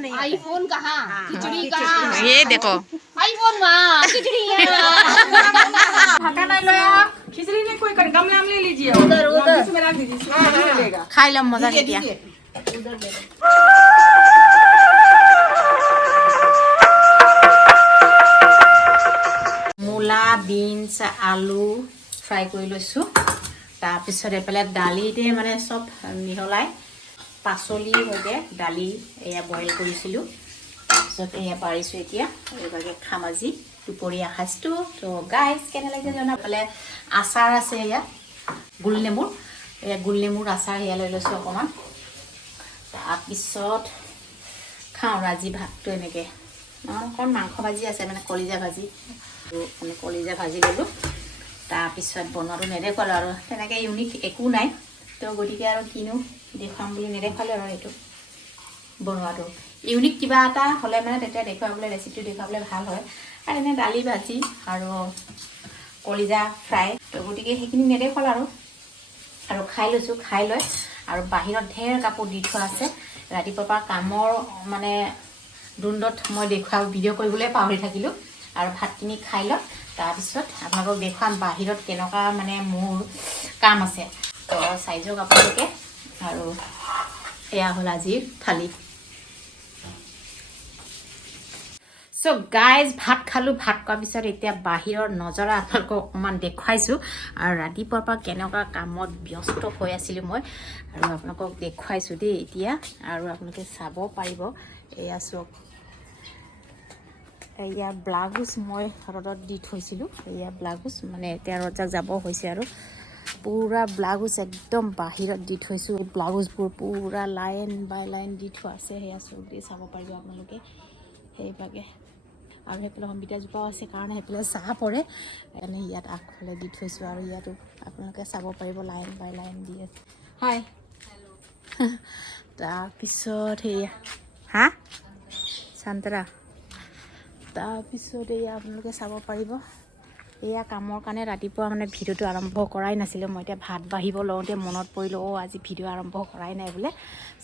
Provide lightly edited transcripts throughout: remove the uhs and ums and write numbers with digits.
नहीं आईफोन कहाँ खिचड़ी कहाँ ये देखो आईफोन वहाँ खिचड़ी है ढक्कन नहीं लो यार खिचड़ी नहीं कोई कर गमला में ले लीजिए उधर उधर इसमें रख दीजिए इसमें मिलेगा खाई लो मजा किया उधर ले মূলা বিনছ আলু ফ্ৰাই কৰি লৈছোঁ তাৰপিছত এফালে দালিতে মানে চব মিহলাই পাচলি সৈতে দালি এয়া বইল কৰিছিলোঁ তাৰপিছত এয়া পাৰিছোঁ এতিয়া এইভাগে খাম আজি দুপৰীয়া সাজটো তো গাইজ কেনে লাগিছে জনাবলে আচাৰ আছে এয়া গোলনেমুৰ এয়া গোলনেমুৰ আচাৰ এয়া লৈ লৈছোঁ অকণমান তাৰপিছত খাওঁ আজি ভাতটো এনেকৈ অকণ মাংস ভাজি আছে মানে কলিজা ভাজি মানে কলিজা ভাজি ল'লোঁ তাৰপিছত বনোৱাটো নেদেখুৱালোঁ আৰু তেনেকৈ ইউনিক একো নাই তো গতিকে আৰু কিনো দেখুৱাম বুলি নেদেখুৱালোঁ আৰু এইটো বনোৱাটো ইউনিক কিবা এটা হ'লে মানে তেতিয়া দেখুৱাবলৈ ৰেচিপিটো দেখুৱাবলৈ ভাল হয় আৰু এনে দালি ভাজি আৰু কলিজা ফ্ৰাই তো গতিকে সেইখিনি নেদেখুৱালোঁ আৰু খাই লৈছোঁ খাই লৈ আৰু বাহিৰত ঢেৰ কাপোৰ দি থোৱা আছে ৰাতিপুৱাৰ পৰা কামৰ মানে দুন্দত মই দেখুৱা ভিডিঅ' কৰিবলৈ পাহৰি থাকিলোঁ আৰু ভাতখিনি খাই লওঁ তাৰপিছত আপোনালোকক দেখুৱাম বাহিৰত কেনেকুৱা মানে মোৰ কাম আছে তো চাই যাওক আপোনালোকে আৰু এয়া হ'ল আজিৰ থালি চ' গাইজ ভাত খালোঁ ভাত খোৱাৰ পিছত এতিয়া বাহিৰৰ নজৰা আপোনালোকক অকণমান দেখুৱাইছোঁ আৰু ৰাতিপুৱাৰ পৰা কেনেকুৱা কামত ব্যস্ত হৈ আছিলোঁ মই আৰু আপোনালোকক দেখুৱাইছোঁ দেই এতিয়া আৰু আপোনালোকে চাব পাৰিব এয়া চাওক এয়া ব্লাউজ মই ৰ'দত দি থৈছিলোঁ এয়া ব্লাউজ মানে এতিয়া ৰজাক যাব হৈছে আৰু পুৰা ব্লাউজ একদম বাহিৰত দি থৈছোঁ এই ব্লাউজবোৰ পুৰা লাইন বাই লাইন দি থোৱা আছে সেয়া চব দি চাব পাৰিব আপোনালোকে সেইভাগে আৰু সেইফালে অমিতাজোপাও আছে কাৰণে সেইফালে চাহ পৰে এনে ইয়াত আগফালে দি থৈছোঁ আৰু ইয়াতো আপোনালোকে চাব পাৰিব লাইন বাই লাইন দি আছে হাই তাৰপিছত সেয়া হা চান্তৰা তাৰপিছত এয়া আপোনালোকে চাব পাৰিব এয়া কামৰ কাৰণে ৰাতিপুৱা মানে ভিডিঅ'টো আৰম্ভ কৰাই নাছিলোঁ মই এতিয়া ভাত বাঢ়িব লওঁতে মনত পৰিলোঁ আজি ভিডিঅ' আৰম্ভ কৰাই নাই বোলে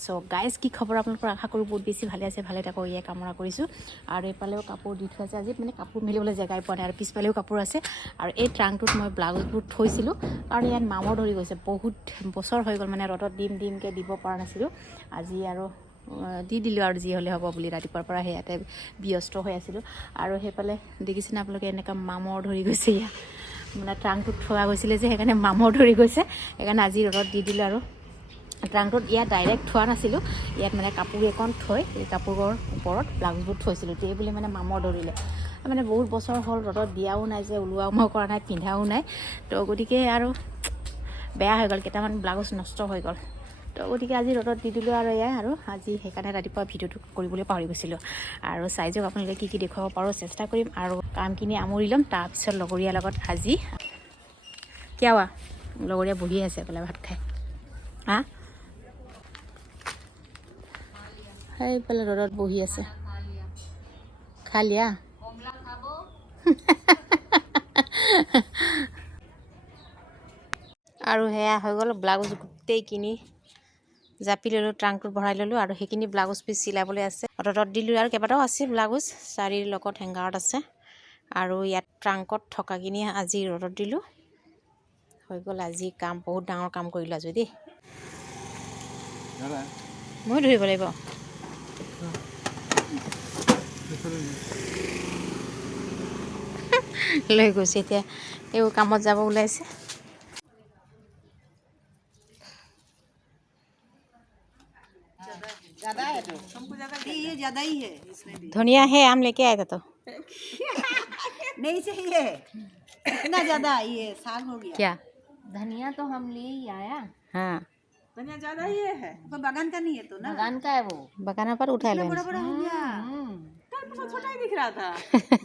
চ' গাইজ কি খবৰ আপোনালোকৰ আশা কৰোঁ বহুত বেছি ভালে আছে ভালে থাকক এয়া কামনা কৰিছোঁ আৰু এইফালেও কাপোৰ দি থোৱা আছে আজি মানে কাপোৰ মেলিবলৈ জেগাই পোৱা নাই আৰু পিছফালেও কাপোৰ আছে আৰু এই ট্ৰাংকটোত মই ব্লাউজবোৰ থৈছিলোঁ কাৰণ ইয়াত মামৰ ধৰি গৈছে বহুত বছৰ হৈ গ'ল মানে ৰ'দত দিমকৈ দিব পৰা নাছিলোঁ আজি আৰু দি দিলোঁ আৰু যি হ'লে হ'ব বুলি ৰাতিপুৱাৰ পৰা সেয়াতে ব্যস্ত হৈ আছিলোঁ আৰু সেইফালে দেখিছেনে আপোনালোকে এনেকুৱা মামৰ ধৰি গৈছে ইয়াত মানে ট্ৰাংকটোত থোৱা গৈছিলে যে সেইকাৰণে মামৰ ধৰি গৈছে সেইকাৰণে আজি ৰ'দত দি দিলোঁ আৰু ট্ৰাংকটোত ইয়াত ডাইৰেক্ট থোৱা নাছিলোঁ ইয়াত মানে কাপোৰ এখন থৈ এই কাপোৰৰ ওপৰত ব্লাউজবোৰ থৈছিলোঁ তেই বুলি মানে মামৰ ধৰিলে মানে বহুত বছৰ হ'ল ৰ'দত দিয়াও নাই যে ওলোৱাও মই কৰা নাই পিন্ধাও নাই তো গতিকে আৰু বেয়া হৈ গ'ল কেইটামান ব্লাউজ নষ্ট হৈ গ'ল তো গতিকে আজি ৰ'দত দি দিলোঁ আৰু এয়াই আৰু আজি সেইকাৰণে ৰাতিপুৱা ভিডিঅ'টো কৰিবলৈ পাহৰি গৈছিলোঁ আৰু চাই যাওক আপোনালোকে কি কি দেখুৱাব পাৰোঁ চেষ্টা কৰিম আৰু কামখিনি সামৰি ল'ম তাৰপিছত লগৰীয়াৰ লগত আজি কিয় লগৰীয়া বহি আছে বোলে ভাত খাই হা সেইফালে ৰ'দত বহি আছে খালিয়া আৰু সেয়া হৈ গ'ল ব্লাউজ গোটেই কিনি জাপি ল'লোঁ ট্ৰাংকটোত ভৰাই ল'লোঁ আৰু সেইখিনি ব্লাউজ পিচ চিলাবলৈ আছে ৰ'দত দিলোঁ আৰু কেইবাটাও আছে ব্লাউজ চাৰিৰ লগত হেংগাৰত আছে আৰু ইয়াত ট্ৰাংকত থকাখিনি আজি ৰ'দত দিলোঁ হৈ গ'ল আজি কাম বহুত ডাঙৰ কাম কৰিলোঁ আজি দেই মই ধৰিব লাগিব লৈ গৈছে এতিয়া এই কামত যাব ওলাইছে ज्यादा ही है इसमें भी धनिया है आम लेके आया था तो नहीं चाहिए इतना ज्यादा ये साग हो गया क्या धनिया तो हम ले ही आया हाँ धनिया ज्यादा ही है तो बगान का नहीं है तो ना बगान का है वो बगाना पर उठा लो बड़ा बड़ा हो गया तो छोटा ही दिख रहा था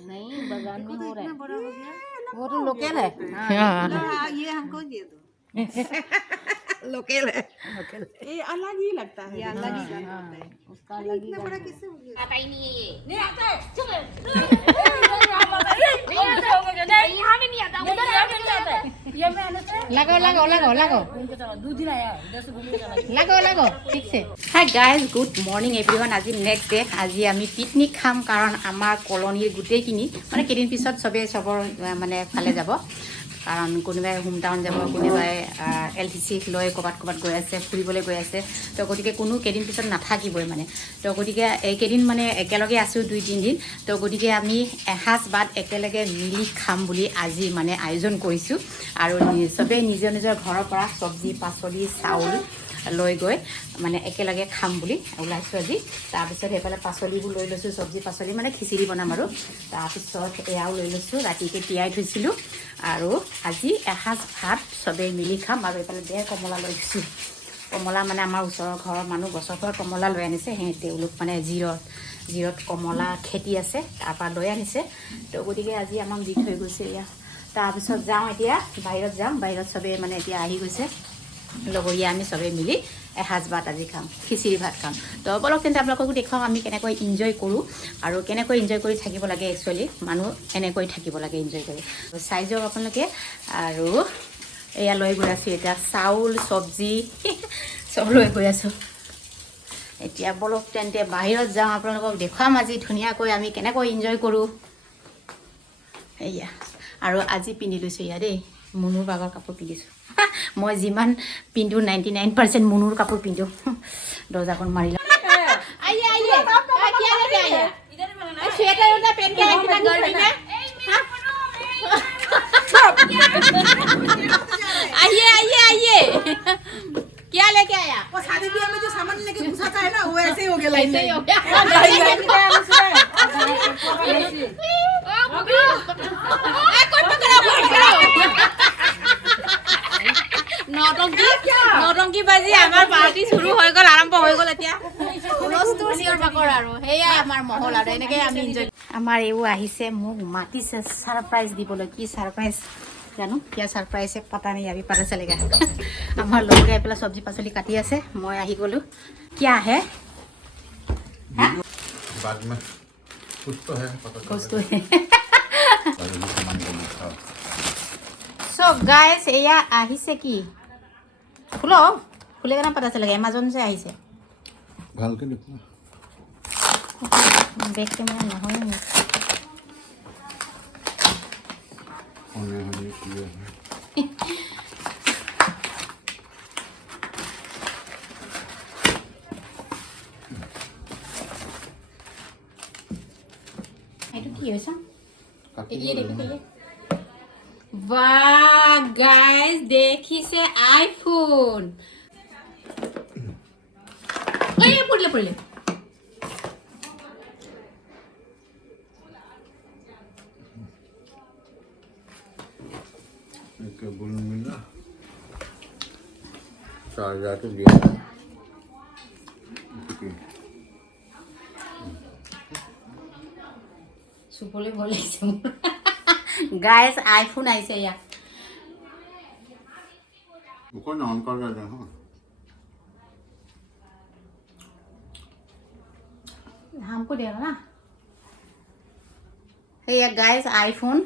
नहीं बगान में हो रहा है बड़ा हो गया वो तो लोकल है हाँ ये हमको दे दो लोकल है ये अलग ही लगता है ये अलग ही लगता है उसका अलग ही बड़ा किससे हो गया आता ही नहीं है ये नहीं आता है লাগো ঠিক আছে hi guys good morning everyone আজি নেক্সট ডে আজি আমি পিকনিক খাম কাৰণ আমাৰ কলনীৰ গোটেইখিনি মানে কেইদিন পিছত চবেই চবৰ মানে ফালে যাব কাৰণ কোনোবাই হোম টাউন যাব কোনোবাই LTC লৈ ক'ৰবাত গৈ আছে ফুৰিবলৈ গৈ আছে তো গতিকে কোনো কেইদিন পিছত নাথাকিবই মানে তো গতিকে এইকেইদিন মানে একেলগে আছোঁ 2-3 দিন তো গতিকে আমি এসাঁজ ভাত একেলগে মিলি খাম বুলি আজি মানে আয়োজন কৰিছোঁ আৰু চবেই নিজৰ নিজৰ ঘৰৰ পৰা চব্জি পাচলি চাউল লৈ গৈ মানে একেলগে খাম বুলি ওলাইছোঁ আজি তাৰপিছত সেইফালে পাচলিবোৰ লৈ লৈছোঁ চব্জি পাচলি মানে খিচিৰি বনাম আৰু তাৰপিছত এয়াও লৈ লৈছোঁ ৰাতিকে তিয়াই থৈছিলোঁ আৰু আজি এসাঁজ ভাত চবেই মিলি খাম আৰু এইফালে বেৰ কমলা লৈ গৈছোঁ কমলা মানে আমাৰ ওচৰৰ ঘৰৰ মানুহ গছৰ পৰা কমলা লৈ আনিছে তেওঁলোক মানে জিৰত কমলা খেতি আছে তাৰপৰা লৈ আনিছে তো গতিকে আজি আমাক দি থৈ গৈছে এয়া তাৰপিছত যাওঁ এতিয়া বাহিৰত চবেই মানে এতিয়া আহি গৈছে লগৰীয়া আমি চবেই মিলি এসাঁজ ভাত আজি খাম খিচিৰি ভাত খাম তো বলক তেন্তে আপোনালোককো দেখুৱাম আমি কেনেকৈ এনজয় কৰোঁ আৰু কেনেকৈ এনজয় কৰি থাকিব লাগে একচুৱেলি মানুহ এনেকৈ থাকিব লাগে এনজয় কৰি চাই যাওক আপোনালোকে আৰু এয়া লৈ গৈ আছোঁ এতিয়া চাউল চব্জি চব লৈ গৈ আছোঁ এতিয়া বলক তেন্তে বাহিৰত যাওঁ আপোনালোকক দেখুৱাম আজি ধুনীয়াকৈ আমি কেনেকৈ এনজয় কৰোঁ এয়া আৰু আজি পিন্ধি লৈছোঁ এয়া দেই মুনুৰ বাগৰ কাপোৰ পিন্ধিছোঁ মই যিমান পিন্ধো 99% মুনুৰ কাপোৰ পিন্ধো দৰ্জাখন মাৰি লওঁ क्या लेके आया वो शादी ब्याह में जो सामान लेके घुसाता है ना वो ऐसे ही हो गया लाइन में নটংকি বাজি আমাৰ পাৰ্টি শুৰু হৈ গ'ল আৰম্ভ হৈ গ'ল এতিয়া হুলস্থুল চিঞৰ বাখৰ আৰু সেয়াই আমাৰ মহল আৰু এনেকৈ আমি এনজয় আমাৰ এইও আহিছে মোক মাতিছে ছাৰপ্ৰাইজ দিবলৈ কি ছাৰপ্ৰাইজ জানো কিয় ছাৰপ্ৰাইজ পতা নাই আমি পাতা চলেগা আমাৰ লগৰে পেলাই চব্জি পাচলি কাটি আছে মই আহি গ'লোঁ কিয় আহে চব গাইজ এয়া আহিছে কি খুলে কেনে পাতা চলেগা এমাজন যে আহিছে ভালকে দেখো বেক কেমেৰা নহয় এইটো কি হৈছে বাহ গাইজ দেখিছে আইফোন পড়লে केबल मिला चार्जर तो दिया চুপলে ভয় লাগিছে গাইজ আইফোন আহিছে ইয়াত कौन ऑन कर रहा है हमको दे ना ये गाइस आईफोन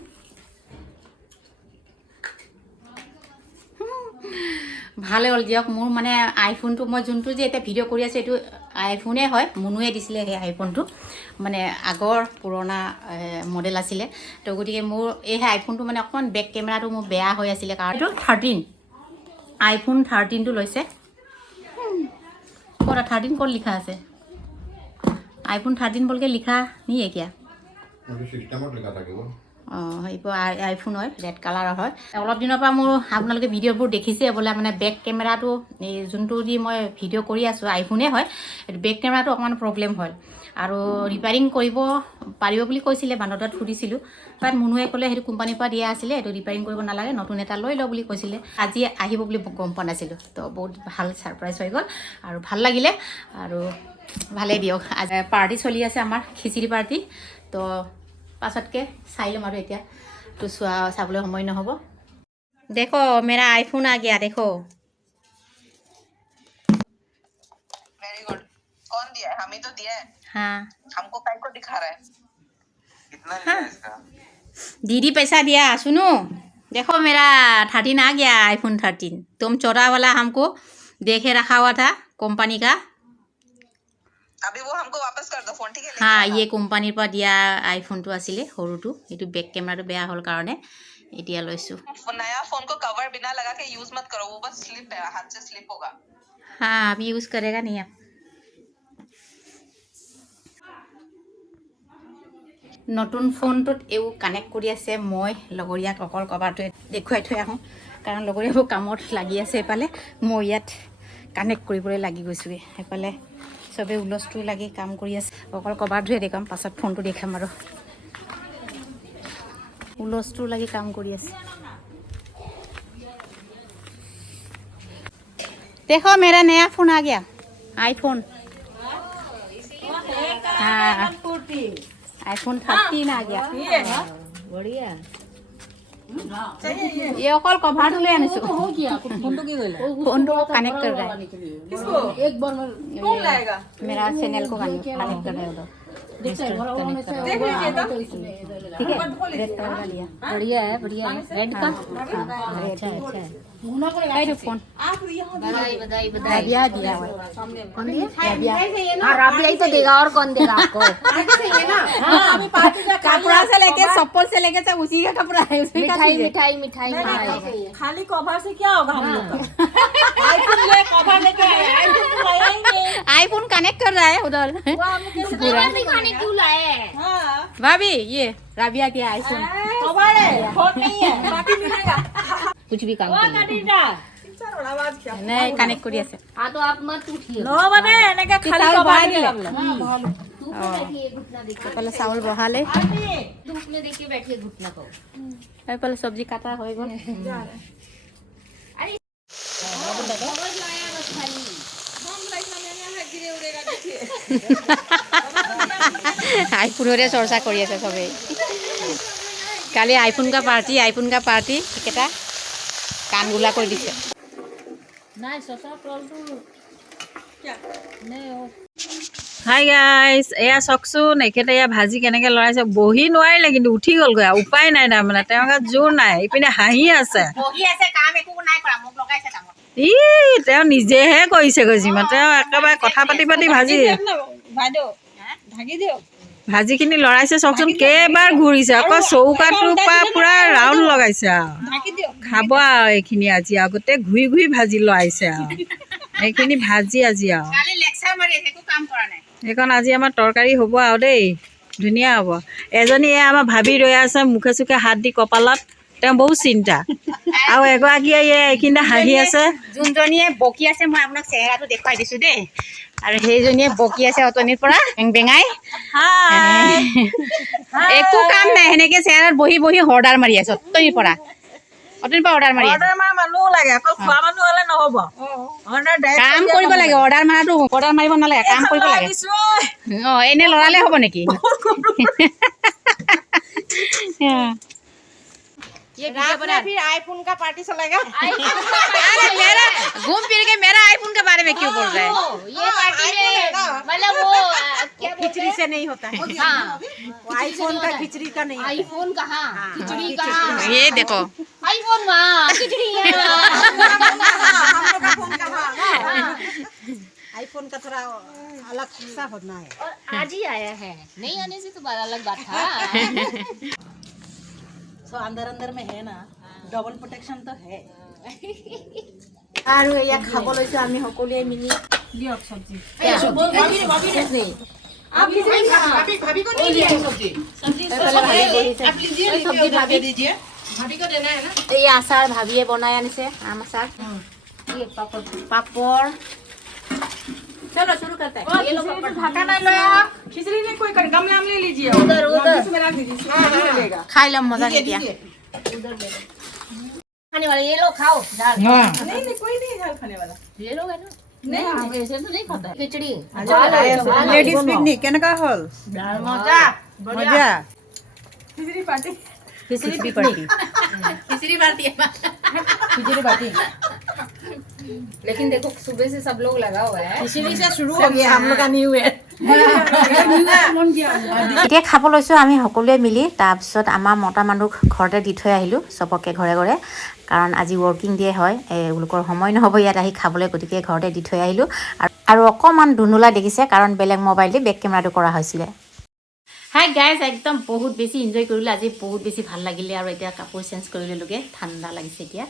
ভালে হ'ল দিয়ক মোৰ মানে আইফোনটো মই যোনটো যে এটা ভিডিঅ' কৰি আছোঁ এইটো আইফোনে হয় মুনুৱে দিছিলে সেই আইফোনটো মানে আগৰ পুৰণা মডেল আছিলে তো গতিকে মোৰ এই আইফোনটো মানে অকণমান বেক কেমেৰাটো মোৰ বেয়া হৈ আছিলে কাৰণ এইটো 13 আইফোন 13টো লৈছে ক'ত 13 ক'ত লিখা আছে আইফোন 13 বলকে লিখা নিয়ে কিয়া सिस्टमत लिखा था वो অঁ এইবোৰ আইফোন হয় ৰেড কালাৰৰ হয় অলপ দিনৰ পৰা মোৰ আপোনালোকে ভিডিঅ'বোৰ দেখিছে বোলে মানে বেক কেমেৰাটো এই যোনটো দি মই ভিডিঅ' কৰি আছোঁ আইফোনে হয় এইটো বেক কেমেৰাটো অকণমান প্ৰব্লেম হ'ল আৰু ৰিপেয়াৰিং কৰিব পাৰিব বুলি কৈছিলে বান্দৰটোত সুধিছিলোঁ বাট মুনুৱে ক'লে সেইটো কোম্পানীৰ পৰা দিয়া আছিলে এইটো ৰিপেয়াৰিং কৰিব নালাগে নতুন এটা লৈ লওঁ বুলি কৈছিলে আজি আহিব বুলি গম পোৱা নাছিলোঁ তো বহুত ভাল ছাৰপ্ৰাইজ হৈ গ'ল আৰু ভাল লাগিলে আৰু ভালেই দিয়ক আজি পাৰ্টি চলি আছে আমাৰ খিচিৰি পাৰ্টি তো পাছতকে চাই ল'ম আৰু এতিয়া তো চাবলৈ সময় নহ'ব দেখো মেৰা আইফোন আ গয়া দেখো वेरी गुड कौन दिया है हमें तो दिया है हाँ हमको काय को दिखा रहा है कितना लिया है इसका दीदी पैसा दिया सुनो देखो मेरा 13 आ गया iPhone 13 तुम चौड़ा वाला हमको देखे रखा हुआ था कंपनी का अभी वो हमको वापस कर दो फोन ठीक है हाँ ये কোম্পানীৰ পৰা দিয়া আইফোনটো আছিলে সৰুটো এইটো বেক কেমেৰাটো বেয়া হ'ল কাৰণে এতিয়া লৈছো नया फोन को कवर बिना लगा के यूज मत करो वो बस स्लिप है हाथ से स्लिप होगा हाँ अब यूज करेगा नहीं आप নতুন ফোনটোত এও কানেক্ট কৰি আছে মই লগৰীয়াক অকল কভাৰটোৱে দেখুৱাই থৈ আহোঁ কাৰণ লগৰীয়াবোৰ কামত লাগি আছে এফালে মই ইয়াত কানেক্ট কৰিবলৈ লাগি গৈছোঁগৈ এফালে চবে উলচটো লাগি কাম কৰি আছে অকল কভাৰটোৱে দেখাম পাছত ফোনটো দেখাম আৰু উলচটো লাগি কাম কৰি আছে देखो मेरा नया फोन आ गया आईफोन हाँ आईफोन 13 आ गया बढ़िया ये अकल कवर ले आने से हो गया फोन तो कनेक्ट कर रहा है किसको एक बार में कौन लाएगा मेरा चैनल को कनेक्ट कर रहा है उधर देख लीजिए तो ठीक है रेड कलर का लिया बढ़िया है रेड का अच्छा अच्छा फोन बधाई बधाई बधाई राबिया दिया हुआ कौन दिया हाँ राबिया ही तो देगा और कौन देगा आपको कपड़ा से लेके चप्पल से लेके सब उसी का कपड़ा है उसमें मिठाई मिठाई मिठाई खाली कवर से क्या होगा हम लोग का आईफोन ले कवर लेके आए आईफोन तो लाया ही नहीं आईफोन कनेक्ट कर रहा है उधर खाने क्यों लाए हाँ भाभी ये राबिया दिया आईफोन कवर है फोन नहीं है बाकी मिलेगा कुछ भी काम कर आवाज क्या नहीं कनेक्ट करिए से हाँ तो आप मत उठिए नो बने एने का खाली कवर दिले धूप में देखिए घुटना देखिए पहले चावल बहाले धूप में देखिए बैठिए घुटना को पहले सब्जी काटा हो गल आईफोनरे चर्चा कर सबे काली आईफोन का पार्टी केटा कान गुला कर दिसे नहीं ससा प्रॉल तो क्या नहीं हो हाय गाइस एया सकचोन एखेते या भाजी केनेके लराइছে বহি নোৱাৰিলে কিন্তু উঠি গলগৈ উপায় নাই না মানে তেওঁকা জোৰ নাই ইপিনে হাঁহি আছে বহি আছে কাম একো নাই কৰা মোক লগাইছে কামত ই তেওঁ নিজেহে কৰিছে গজিমা তেওঁ একেবাৰে কথা পাতি পাতি ভাজি ভাইদেউ ঢাকি দিও ভাজিখিনি লৰাইছে সকচোন কেবাৰ ঘূৰিছে আকৌ চৌকাটোৰ পৰা পুৰা ৰাউণ্ড লগাইছে ঢাকি দিও খাব এইখিনি আজি আগতে ঘূৰি ঘূৰি ভাজি লৰাইছে এইখিনি ভাজি আজি কালি লেকচাৰ মাৰি একো কাম কৰা নাই এইখন আজি আমাৰ তৰকাৰী হ'ব আৰু দেই ধুনীয়া হ'ব এজনী আমাৰ ভাবি ৰৈ আছে মুখে চুখে হাত দি কপালত তেওঁ বহুত চিন্তা আৰু এগৰাকীয়ে এইখিনিতে হাঁহি আছে যোনজনীয়ে বকি আছে মই আপোনাক চেহেৰাটো দেখুৱাই দিছোঁ দেই আৰু সেইজনীয়ে বকি আছে অতনিৰ পৰা বেঙাই একো কাম নাই সেনেকে চেহেৰাত বহি বহি হৰ্ডাৰ মাৰি আছে অতনিৰ পৰা অৰ্ডাৰ মাৰি আছে মানুহ লাগে অকল খোৱা মানুহ হ'লে নহ'ব কাম কৰিব লাগে অৰ্ডাৰ মাৰিব নালাগে কাম কৰিব লাগে অঁ এনে লৰালে হ'ব নেকি ये फिर आईफोन का पार्टी चलेगा मेरा घूम फिर के मेरा आईफोन के बारे में क्यों बोल रहे हैं ये पार्टी में मतलब वो क्या खिचड़ी से नहीं होता है हाँ आईफोन का खिचड़ी का नहीं आईफोन कहाँ खिचड़ी कहाँ ये देखो आईफोन वहाँ खिचड़ी आईफोन का थोड़ा अलग सा होना है और आज ही आया है नहीं आने से तो बात अलग बात था तो अंदर अंदर में है ना डबल प्रोटेक्शन तो है আৰু এয়া খাব লৈছো আমি সকলোৱে মিলি দিয়ক সবজি आप भाभी को नहीं दिया सब्जी आप लीजिए सब्जी भाभी दीजिए भाभी को देना है ना ये आचार भाभीয়ে বনাই আনিছে আম আচার ये पापड़ चलो शुरू करते हैं ये लो पापड़ ढका नहीं लो खिचड़ी में कोई गमला में ले लीजिए उधर में रख दीजिए खाई लो मजा नहीं दिया खाने वाले ये लो खाओ दाल नहीं कोई नहीं झाल खाने वाला ये लोग है ना नहीं ऐसे तो नहीं खाता खिचड़ी लेडीज पिकनिक केनका हल मजा मजा खिचड़ी पार्टी खिचड़ी पार्टी खिचड़ी पार्टी लेकिन देखो सुबह से सब लोग लगा हुआ है खिचड़ी से शुरू हो गया हम लोग का न्यू ईयर এতিয়া খাব লৈছোঁ আমি সকলোৱে মিলি। তাৰপিছত আমাৰ মতা মানুহ ঘৰতে দি থৈ আহিলোঁ চবকে ঘৰে ঘৰে, কাৰণ আজি ৱৰ্কিং ডে হয়, এওঁলোকৰ সময় নহ'ব ইয়াত আহি খাবলৈ, গতিকে ঘৰতে দি থৈ আহিলোঁ। আৰু অকণমান দুনুলা দেখিছে, কাৰণ বেলেগ মোবাইল দি বেক কেমেৰাটো কৰা হৈছিলে। হাই গাইজ, একদম বহুত বেছি এনজয় কৰিলোঁ আজি, বহুত বেছি ভাল লাগিলে। আৰু এতিয়া কাপোৰ চেঞ্জ কৰি ল'লোগৈ, ঠাণ্ডা লাগিছে এতিয়া।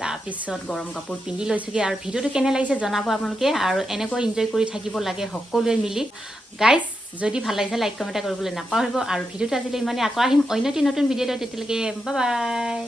তাৰপিছত গৰম কাপোৰ পিন্ধি লৈছোঁগৈ। আৰু ভিডিঅ'টো কেনে লাগিছে জনাব আপোনালোকে, আৰু এনেকৈ এনজয় কৰি থাকিব লাগে সকলোৱে মিলি। গাইজ যদি ভাল লাগিছে লাইক কমেণ্ট কৰিবলৈ নাপাহৰিব। আৰু ভিডিঅ'টো আজিলৈ ইমানে, আকৌ আহিম অন্য এটি নতুন ভিডিঅ'টো, তেতিয়ালৈকে বাই বাই।